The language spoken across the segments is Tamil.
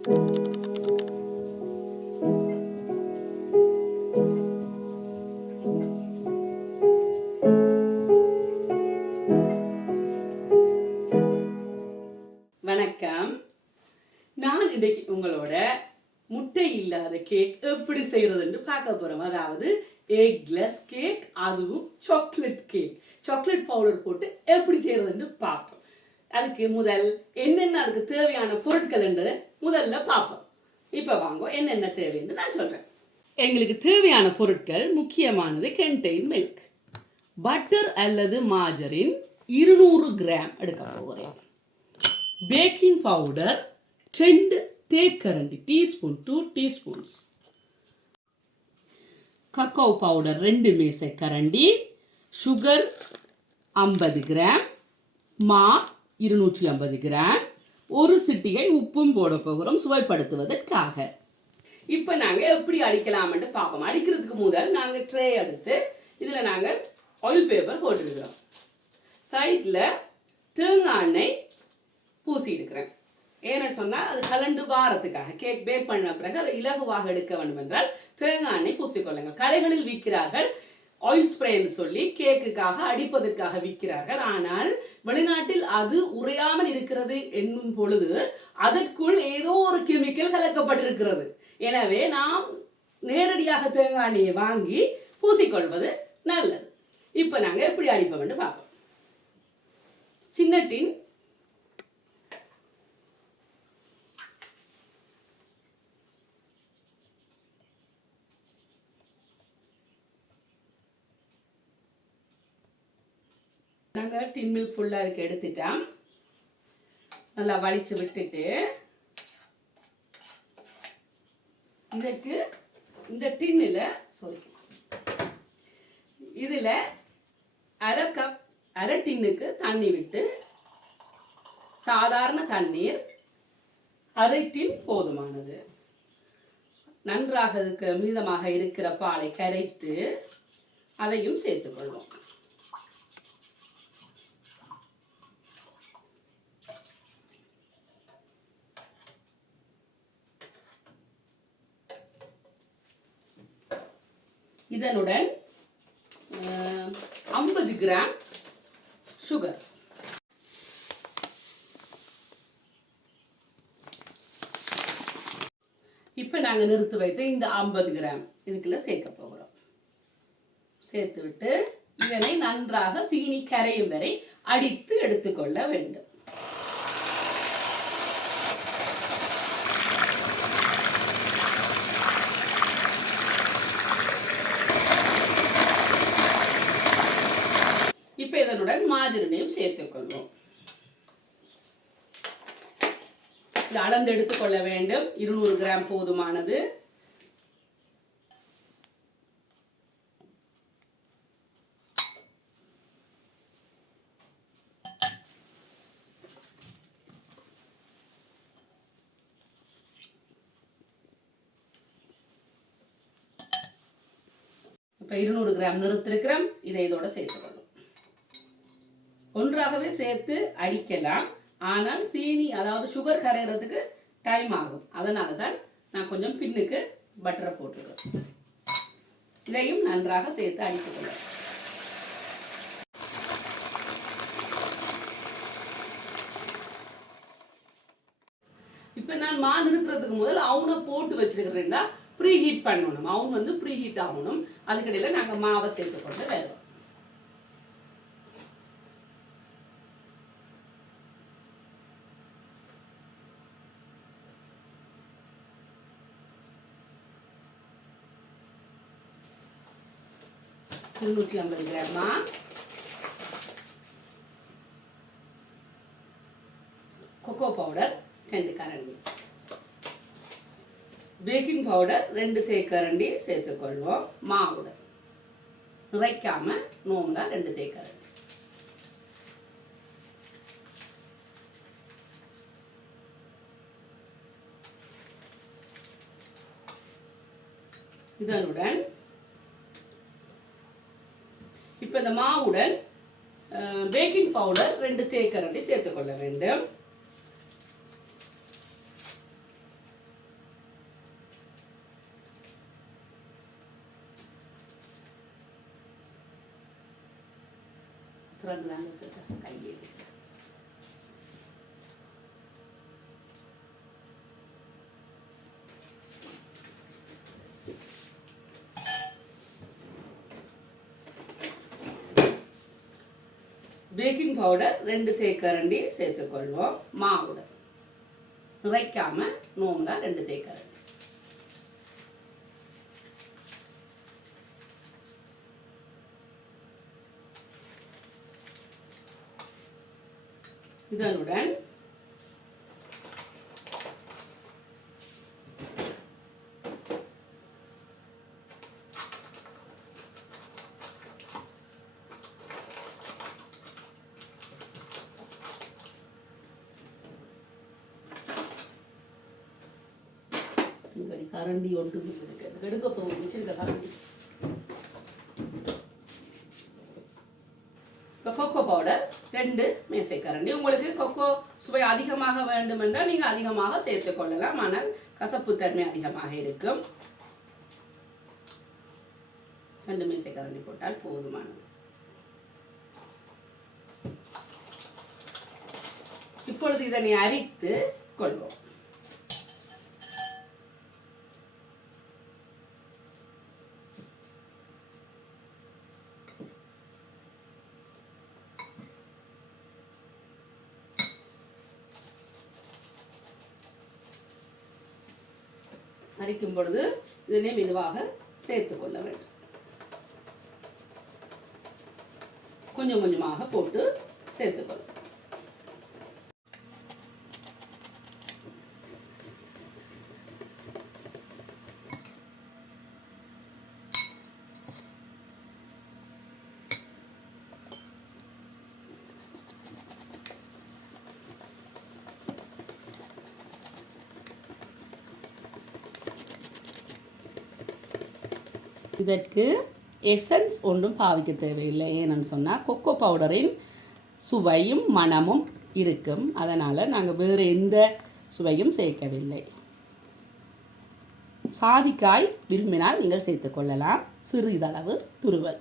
வணக்கம். நான் இன்னைக்கு உங்களோட முட்டை இல்லாத கேக் எப்படி செய்யறதுன்னு பார்க்க போறோம். அதாவது எக்லெஸ் கேக் அதுவும் சாக்லேட் கேக் சாக்லேட் பவுடர் போட்டு எப்படி செய்யறதுன்னு பார்ப்போம். அதுக்கு முதல் என்னென்ன அதுக்கு தேவையான பொருட்கள் என்று முதல்ல பார்ப்போம். இப்போ வாங்க என்னென்ன தேவைன்னு நான் சொல்கிறேன் எங்களுக்கு தேவையான பொருட்கள் முக்கியமானது கென்டெயின் மில்க் பட்டர் அல்லது மாஜரின் இருநூறு கிராம் எடுக்க போகிறேன் பேக்கிங் பவுடர் ரெண்டு தேக்கரண்டி teaspoon two teaspoons cocoa powder ரெண்டு மேசை கரண்டி சுகர் ஐம்பது கிராம் மா இருநூற்றி ஐம்பது கிராம் ஒரு சிட்டிகை உப்பும் போட போகிறோம் சுவைப்படுத்துவதற்காக. இப்போ நாங்கள் எப்படி அடிக்கலாம்னு பார்ப்போம். அடிக்கிறதுக்கு முதல் நாங்கள் ட்ரே எடுத்து இதில் நாங்கள் ஆயில் பேப்பர் போட்டுருக்கிறோம் சைடில் தேங்காய் எண்ணெய் பூசி ஏன்னு சொன்னால் அது கலண்டு வாரத்துக்காக கேக் பேக் பண்ண பிறகு அதை இலகுவாக எடுக்க வேண்டும் என்றால் தேங்காய் எண்ணெய் பூசிக்கொள்ளுங்கள். கடைகளில் விற்கிறார்கள் ஆயில் ஸ்ப்ரேன்னு சொல்லி கேக்குக்காக அடிப்பதற்காக விற்கிறார்கள். ஆனால் வெளிநாட்டில் அது உறையாமல் இருக்கிறது என்னும் பொழுது அதற்குள் ஏதோ ஒரு கெமிக்கல் கலக்கப்பட்டிருக்கிறது. எனவே நாம் நேரடியாக தேங்காய் எண்ணெயை வாங்கி பூசிக்கொள்வது நல்லது. இப்போ நாங்கள் எப்படி அடிப்போம்னு பார்ப்போம். சின்ன டின் நாங்கள் டின் மில்க் ஃபுல்லாக இருக்கு எடுத்துட்டோம் நல்லா வலிச்சு விட்டுட்டு. இதுக்கு இந்த டின்னில் சாரி இதில் அரை கப் அரை டின்னுக்கு தண்ணி விட்டு சாதாரண தண்ணீர் அரை டின் போதுமானது. நன்றாக இருக்க மீதமாக இருக்கிற பாலை கரைத்து அதையும் சேர்த்துக்கொள்வோம். இதனுடன் ஐம்பது கிராம் சுகர் இப்போ நாங்கள் நிறுத்தி வைத்த இந்த ஐம்பது கிராம் இதுக்குள்ள சேர்க்க போகிறோம். சேர்த்து விட்டு இதனை நன்றாக சீனி கரையும் வரை அடித்து எடுத்துக்கொள்ள வேண்டும் இப்போ இதனுடன் மாஜரினையும் சேர்த்துக்கொள்வோம். இது அளந்து எடுத்துக்கொள்ள வேண்டும். இருநூறு கிராம் போதுமானது. இப்போ இருநூறு கிராம் நிறுத்திருக்கிறோம். இதை இதோட சேர்த்துக்கணும் ஒன்றாகவே சேர்த்து அடிக்கலாம். ஆனால் சீனி அதாவது சுகர் கரைகிறதுக்கு டைம் ஆகும். அதனால தான் நான் கொஞ்சம் பின்னுக்கு பட்டரை போட்டுருக்கேன் இதையும் நன்றாக சேர்த்து அடித்துக்கொள்ளும் இப்போ நான் மான் இருக்கிறதுக்கு முதல் அவனை போட்டு வச்சிருக்கிறேன்னா ப்ரீ ஹீட் பண்ணணும். அவன் வந்து ப்ரீ ஹீட் ஆகணும். அதுக்கடையில் நாங்கள் மாவை சேர்த்து கொண்டு வேறோம் முந்நூற்றி ஐம்பது கிராமா? கொக்கோ பவுடர் ரெண்டு கரண்டி. பேக்கிங் பவுடர் ரெண்டு தேக்கரண்டி சேர்த்துக்கொள்வோம். மாவுடன். நிறைக்காம நோம்பா ரெண்டு தேக்கரண்டி இதனுடன் மாவுடன் பேக்கிங் பவுடர் ரெண்டு தேக்கரண்டி சேர்த்துக்கொள்ள வேண்டும். திறந்துறாங்க கையே பேக்கிங் பவுடர் ரெண்டு தேக்கரண்டி சேர்த்துக்கொள்வோம். மாவுடன் நிறைக்காம நோம்புல ரெண்டு தேக்கரண்டி இதனுடன் கடி கரண்டி ஒன்று இருக்கு. அதுக்கு போகும் வச்சிருக்க கரண்டி. இப்போ கொக்கோ பவுடர் ரெண்டு மேசை கரண்டி. உங்களுக்கு கொக்கோ சுவை அதிகமாக வேண்டும் என்றால் நீங்கள் அதிகமாக சேர்த்துக் கொள்ளலாம். ஆனால் கசப்புத்தன்மை அதிகமாக இருக்கும். ரெண்டு மேசை கரண்டி போட்டால் போதுமானது. இப்பொழுது இதனை அரித்து கொள்வோம். அரிக்கும் பொழுது இதனை மெதுவாக சேர்த்து கொள்ள வேண்டும். கொஞ்சம் கொஞ்சமாக போட்டு சேர்த்துக்கொள்ளும் இதற்கு எசன்ஸ் ஒன்றும் பாவிக்க தேவையில்லை. ஏன்னு சொன்னால் கொக்கோ பவுடரின் சுவையும் மணமும் இருக்கும். அதனால் நாங்கள் வேறு எந்த சுவையும் சேர்க்கவில்லை. சாதிக்காய் விரும்பினால் நீங்கள் சேர்த்துக்கொள்ளலாம் சிறிதளவு துருவல்.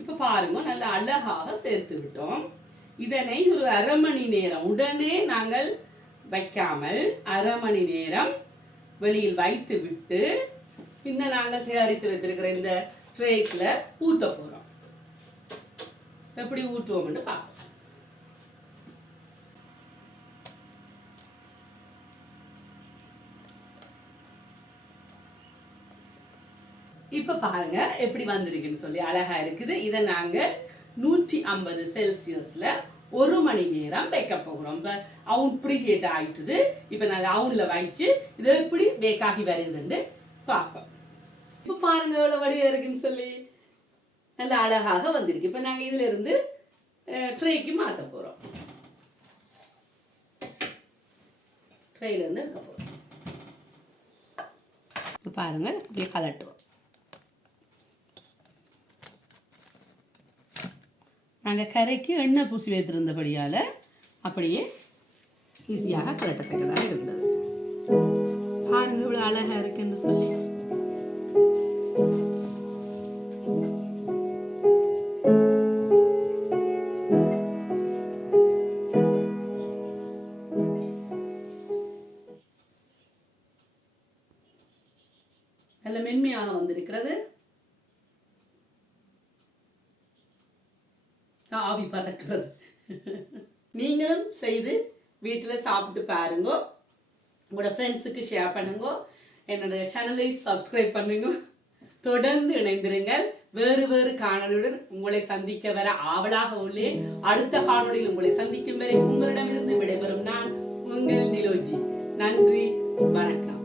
இப்போ பாருங்கள் நல்ல அழகாக சேர்த்து விட்டோம். இதனை ஒரு அரை மணி நேரம் உடனே நாங்கள் வைக்காமல் அரை மணி நேரம் வெளியில் வைத்து விட்டு இந்த நாங்கள் தயாரித்து வைத்திருக்கிற இந்த ட்ரேக்கில் ஊற்ற போகிறோம் எப்படி ஊற்றுவோம்னு பார்ப்போம். இப்போ பாருங்க எப்படி வந்திருக்குன்னு சொல்லி அழகா இருக்குது. இதை நாங்கள் நூற்றி ஐம்பது செல்சியஸில் ஒரு மணி நேரம் வைக்க போகிறோம். இப்போ அவுன் ப்ரீ ஹீட் ஆயிட்டுது. இப்போ நாங்கள் அவுனில் வைச்சு இதை எப்படி பேக்காகி வருதுன்னு பார்ப்போம். இப்போ பாருங்க எவ்வளோ வழியாக இருக்குன்னு சொல்லி. நல்ல அழகாக வந்திருக்கு. இப்போ நாங்கள் இதில் இருந்து ட்ரேக்கு மாற்ற போகிறோம் ட்ரேலேருந்து எடுக்க போகிறோம் இப்போ பாருங்கள் அப்படியே கலட்டுவோம். நாங்கள் கரைக்கு எண்ணெய் பூசி வைத்திருந்தபடியால் அப்படியே ஈஸியாக கலட்டத்தக்கதாக இருந்தது. பாருங்க இவ்வளோ அழகாக இருக்குன்னு சொல்லி. நல்ல மென்மையாக வந்திருக்கிறது. ஆவி பறக்கிறது. நீங்களும் செய்து வீட்டில் சாப்பிட்டு பாருங்க. உங்களோட ஃப்ரெண்ட்ஸுக்கு ஷேர் பண்ணுங்க. என்னோட சேனலை சப்ஸ்கிரைப் பண்ணுங்க. தொடர்ந்து இணைந்திருங்கள். வேறு வேறு காணொளியுடன் உங்களை சந்திக்க வர ஆவலாக உள்ளேன். அடுத்த காணொலியில் உங்களை சந்திக்கும் வரை உங்களிடமிருந்து விடைபெறும் நான் உங்கள் நிலோஜி. நன்றி வணக்கம்.